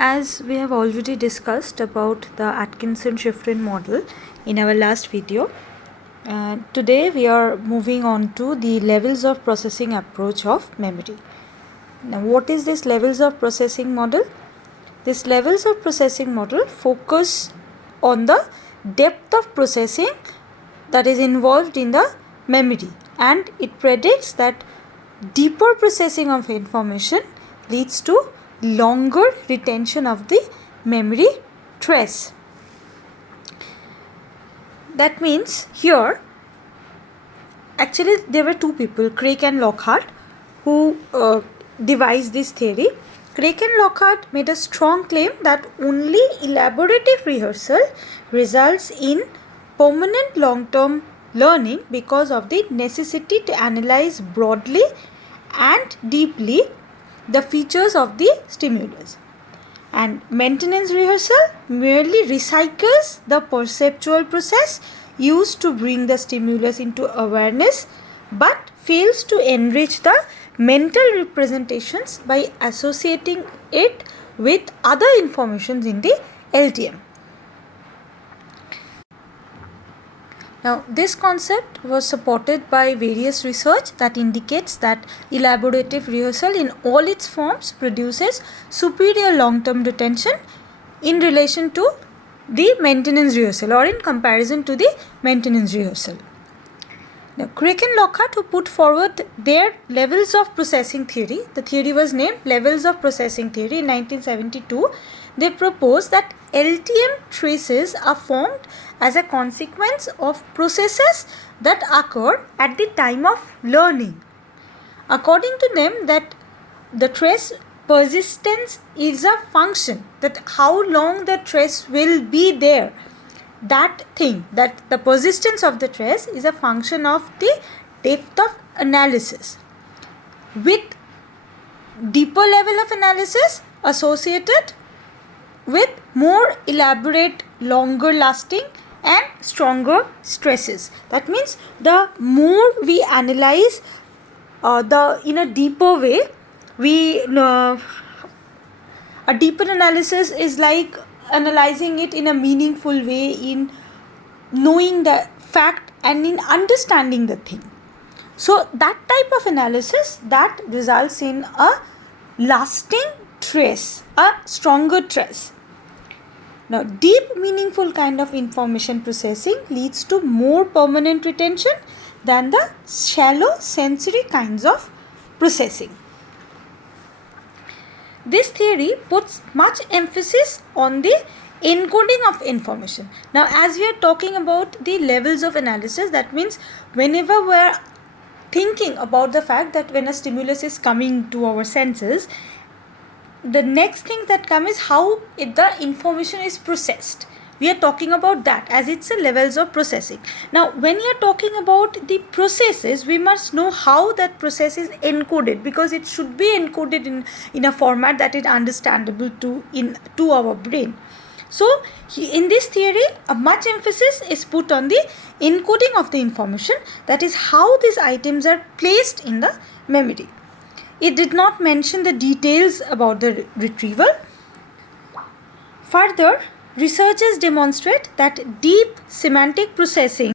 As we have already discussed about the Atkinson-Shiffrin model in our last video, today we are moving on to the levels of processing approach of memory. Now, what is this levels of processing model? This levels of processing model focus on the depth of processing that is involved in the memory, and it predicts that deeper processing of information leads to longer retention of the memory trace. That means here actually there were two people, Craik and Lockhart, who devised this theory. Craik and Lockhart made a strong claim that only elaborative rehearsal results in permanent long-term learning because of the necessity to analyze broadly and deeply the features of the stimulus. And maintenance rehearsal merely recycles the perceptual process used to bring the stimulus into awareness, but fails to enrich the mental representations by associating it with other informations in the LTM. Now, this concept was supported by various research that indicates that elaborative rehearsal in all its forms produces superior long-term retention in relation to the maintenance rehearsal or in comparison to the maintenance rehearsal. Now, Craik and Lockhart, who put forward their levels of processing theory, the theory was named levels of processing theory in 1972. They proposed that LTM traces are formed as a consequence of processes that occur at the time of learning. According to them, that the trace persistence is a function, that how long the trace will be there, that the persistence of the trace is a function of the depth of analysis, with deeper level of analysis associated with more elaborate, longer lasting and stronger stresses. That means the more we analyze in a deeper way, a deeper analysis is like analyzing it in a meaningful way, in knowing the fact and in understanding the thing. So that type of analysis that results in a lasting trace, a stronger trace. Now, deep meaningful kind of information processing leads to more permanent retention than the shallow sensory kinds of processing. This theory puts much emphasis on the encoding of information. Now, as we are talking about the levels of analysis, that means whenever we are thinking about the fact that when a stimulus is coming to our senses, the next thing that comes is how the information is processed. We are talking about that as it's a levels of processing. Now, when you are talking about the processes, we must know how that process is encoded, because it should be encoded in a format that is understandable to our brain. So, in this theory, a much emphasis is put on the encoding of the information, that is how these items are placed in the memory. It did not mention the details about the retrieval. Further, researchers demonstrate that deep semantic processing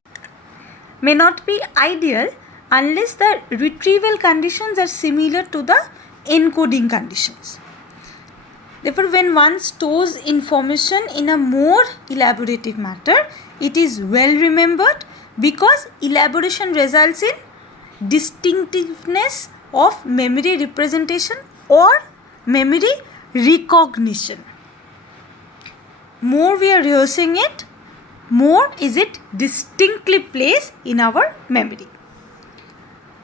may not be ideal unless the retrieval conditions are similar to the encoding conditions. Therefore, when one stores information in a more elaborative matter, it is well remembered, because elaboration results in distinctiveness of memory representation or memory recognition. More we are rehearsing it, more is it distinctly placed in our memory.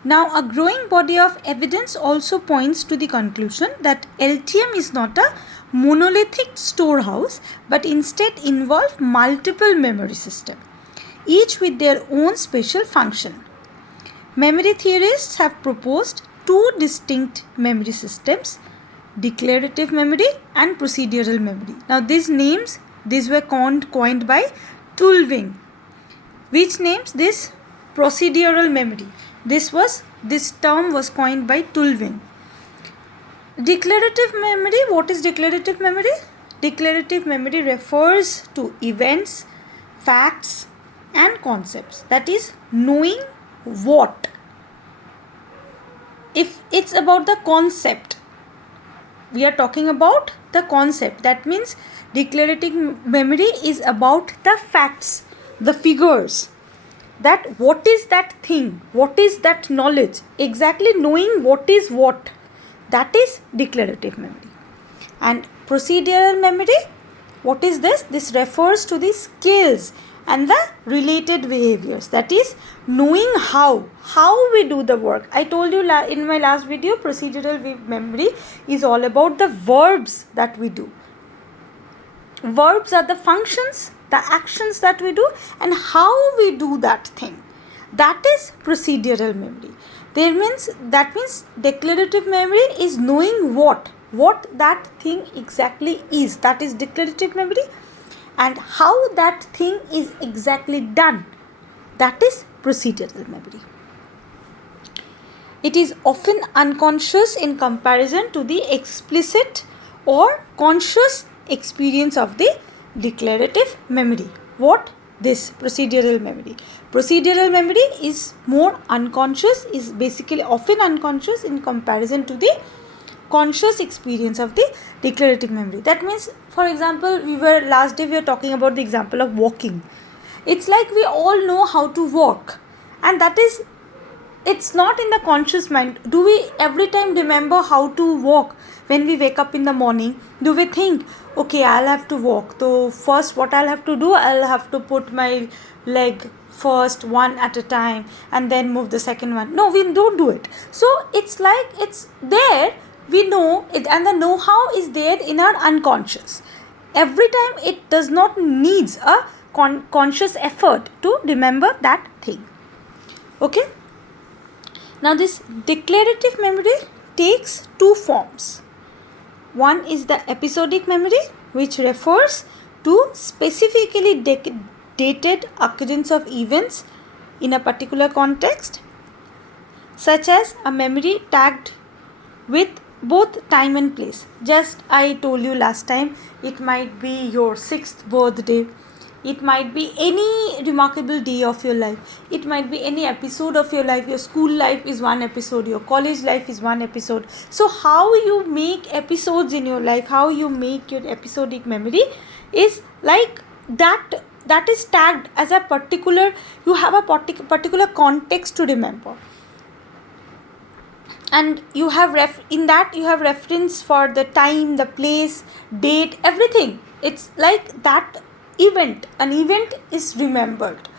Now, a growing body of evidence also points to the conclusion that LTM is not a monolithic storehouse, but instead involve multiple memory systems, each with their own special function. Memory theorists have proposed two distinct memory systems, declarative memory and procedural memory. Now, these were coined by Tulving, which names this procedural memory. This term was coined by Tulving. Declarative memory, what is declarative memory? Declarative memory refers to events, facts and concepts. That is knowing what. If it's about the concept, we are talking about the concept. That means declarative memory is about the facts, the figures, that what is that thing, what is that knowledge, exactly knowing what is what. That is declarative memory. And procedural memory, what is this? This refers to the skills and the related behaviors. That is knowing how we do the work. I told you in my last video, procedural memory is all about the verbs that we do. Verbs are the functions, the actions that we do, and how we do that thing. That is procedural memory. That means declarative memory is knowing what that thing exactly is. That is declarative memory. And how that thing is exactly done. That is procedural memory. It is often unconscious in comparison to the explicit or conscious experience of the declarative memory. What? This procedural memory. Procedural memory is more unconscious, is basically often unconscious in comparison to the conscious experience of the declarative memory. That means, for example, last day we were talking about the example of walking. It's like we all know how to walk, and that is, it's not in the conscious mind. Do we every time remember how to walk? When we wake up in the morning, do we think, okay, I'll have to walk, so first what I'll have to do, I'll have to put my leg first one at a time and then move the second one? No, we don't do it. So it's like it's there, we know it, and the know-how is there in our unconscious. Every time it does not needs a conscious effort to remember that thing. Okay. Now this declarative memory takes two forms. One is the episodic memory, which refers to specifically dated occurrence of events in a particular context, such as a memory tagged with both time and place. Just I told you last time, it might be your 6th birthday. It might be any remarkable day of your life. It might be any episode of your life. Your school life is one episode. Your college life is one episode. So how you make episodes in your life, how you make your episodic memory is like that. That is tagged as a particular, you have a particular context to remember. And you have in that you have reference for the time, the place, date, everything. It's like that event. An event is remembered,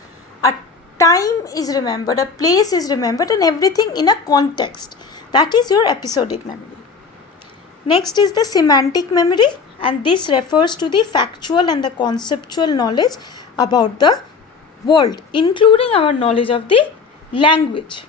a time is remembered, a place is remembered, and everything in a context. That is your episodic memory. Next is the semantic memory, and this refers to the factual and the conceptual knowledge about the world, including our knowledge of the language.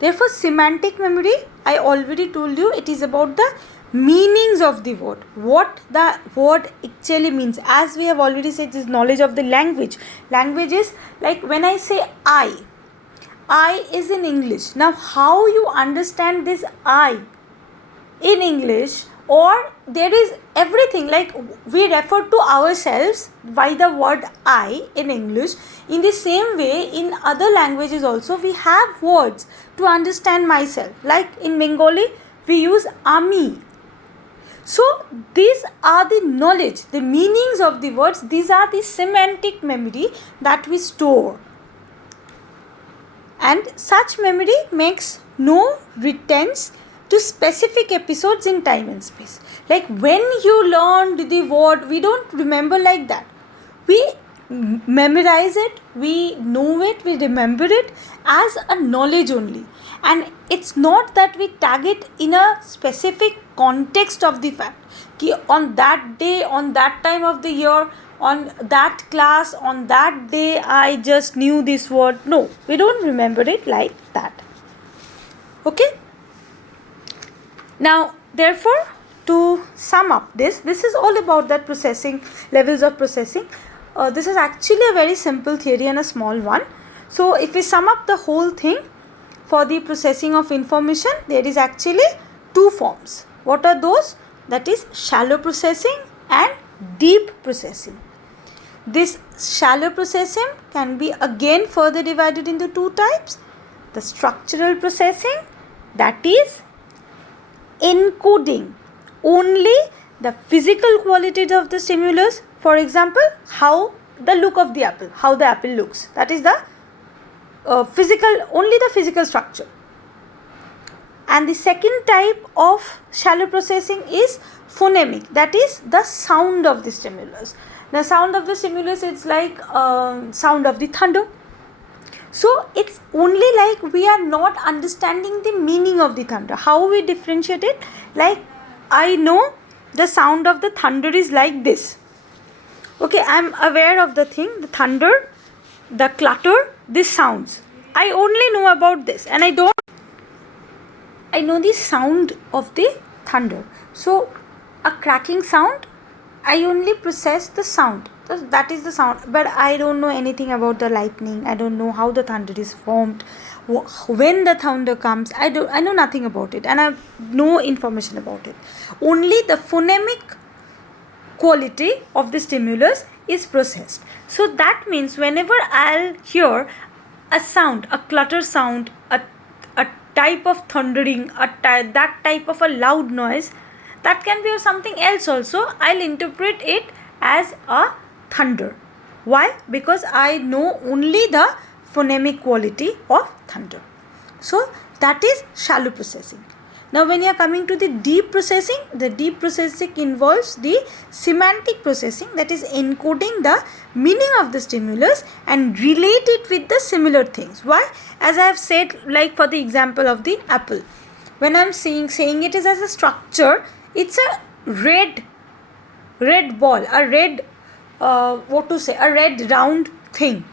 Therefore, semantic memory, I already told you, it is about the meanings of the word, what the word actually means. As we have already said, this knowledge of the language. Language is like when I say I is in English. Now how you understand this I in English, or there is everything, like we refer to ourselves by the word I in English. In the same way, in other languages also we have words to understand myself. Like in Bengali we use ami. So these are the knowledge, the meanings of the words. These are the semantic memory that we store. And such memory makes no reference to specific episodes in time and space. Like when you learned the word, we don't remember like that. We memorize it, we know it, we remember it as a knowledge only. And it's not that we tag it in a specific context of the fact. Ki on that day, on that time of the year, on that class, on that day, I just knew this word. No, we don't remember it like that. Okay? Now, therefore, to sum up this is all about that processing, levels of processing. This is actually a very simple theory and a small one. So, if we sum up the whole thing, for the processing of information, there is actually two forms. What are those? That is shallow processing and deep processing. This shallow processing can be again further divided into two types. The structural processing, that is encoding only the physical qualities of the stimulus. For example, how the look of the apple, how the apple looks. That is the only the physical structure. And the second type of shallow processing is phonemic, that is the sound of the stimulus. The sound of the stimulus is like sound of the thunder. So it's only like we are not understanding the meaning of the thunder. How we differentiate it? Like I know the sound of the thunder is like this. Okay, I am aware of the thing, the thunder, the clutter, these sounds. I only know about this, and I know the sound of the thunder. So a cracking sound, I only process the sound. That is the sound, but I don't know anything about the lightning. I don't know how the thunder is formed, when the thunder comes. I know nothing about it, and I have no information about it. Only the phonemic quality of the stimulus is processed. So that means whenever I'll hear a sound, a clutter sound, a type of thundering, that type of a loud noise, that can be something else also, I'll interpret it as a thunder. Why? Because I know only the phonemic quality of thunder. So that is shallow processing. Now when you are coming to the deep processing, the deep processing involves the semantic processing, that is encoding the meaning of the stimulus and relate it with the similar things. Why? As I have said, like for the example of the apple, when I am saying it is as a structure, it's a red ball, a red a red round thing.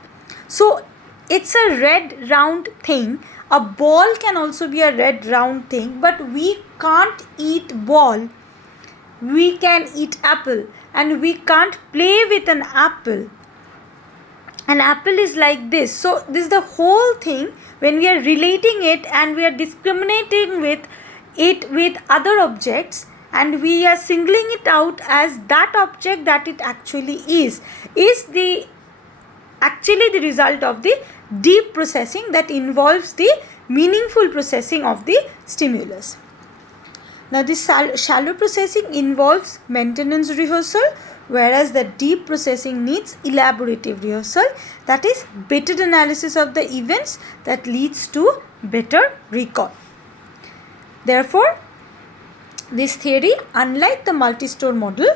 So it's a red round thing. A ball can also be a red round thing, but we can't eat ball. We can eat apple, and we can't play with an apple. An apple is like this. So this is the whole thing. When we are relating it and we are discriminating with it with other objects, and we are singling it out as that object that it actually is the actually the result of the deep processing that involves the meaningful processing of the stimulus. Now this shallow processing involves maintenance rehearsal, whereas the deep processing needs elaborative rehearsal, that is better analysis of the events that leads to better recall. Therefore, this theory, unlike the multi-store model,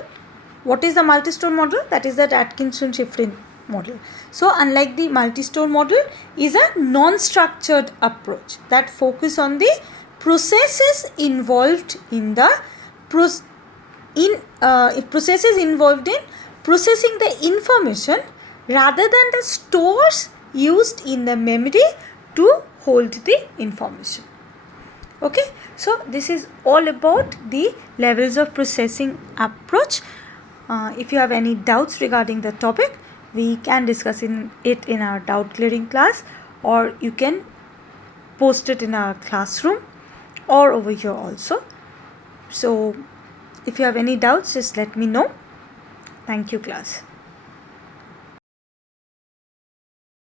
what is the multi-store model? That is the Atkinson-Shiffrin model. So unlike the multi-store model, is a non-structured approach that focus on the processes involved in the processes involved in processing the information rather than the stores used in the memory to hold the information. Okay, so this is all about the levels of processing approach. If you have any doubts regarding the topic, we can discuss it in our doubt clearing class, or you can post it in our classroom or over here also. So if you have any doubts, just let me know. Thank you, class.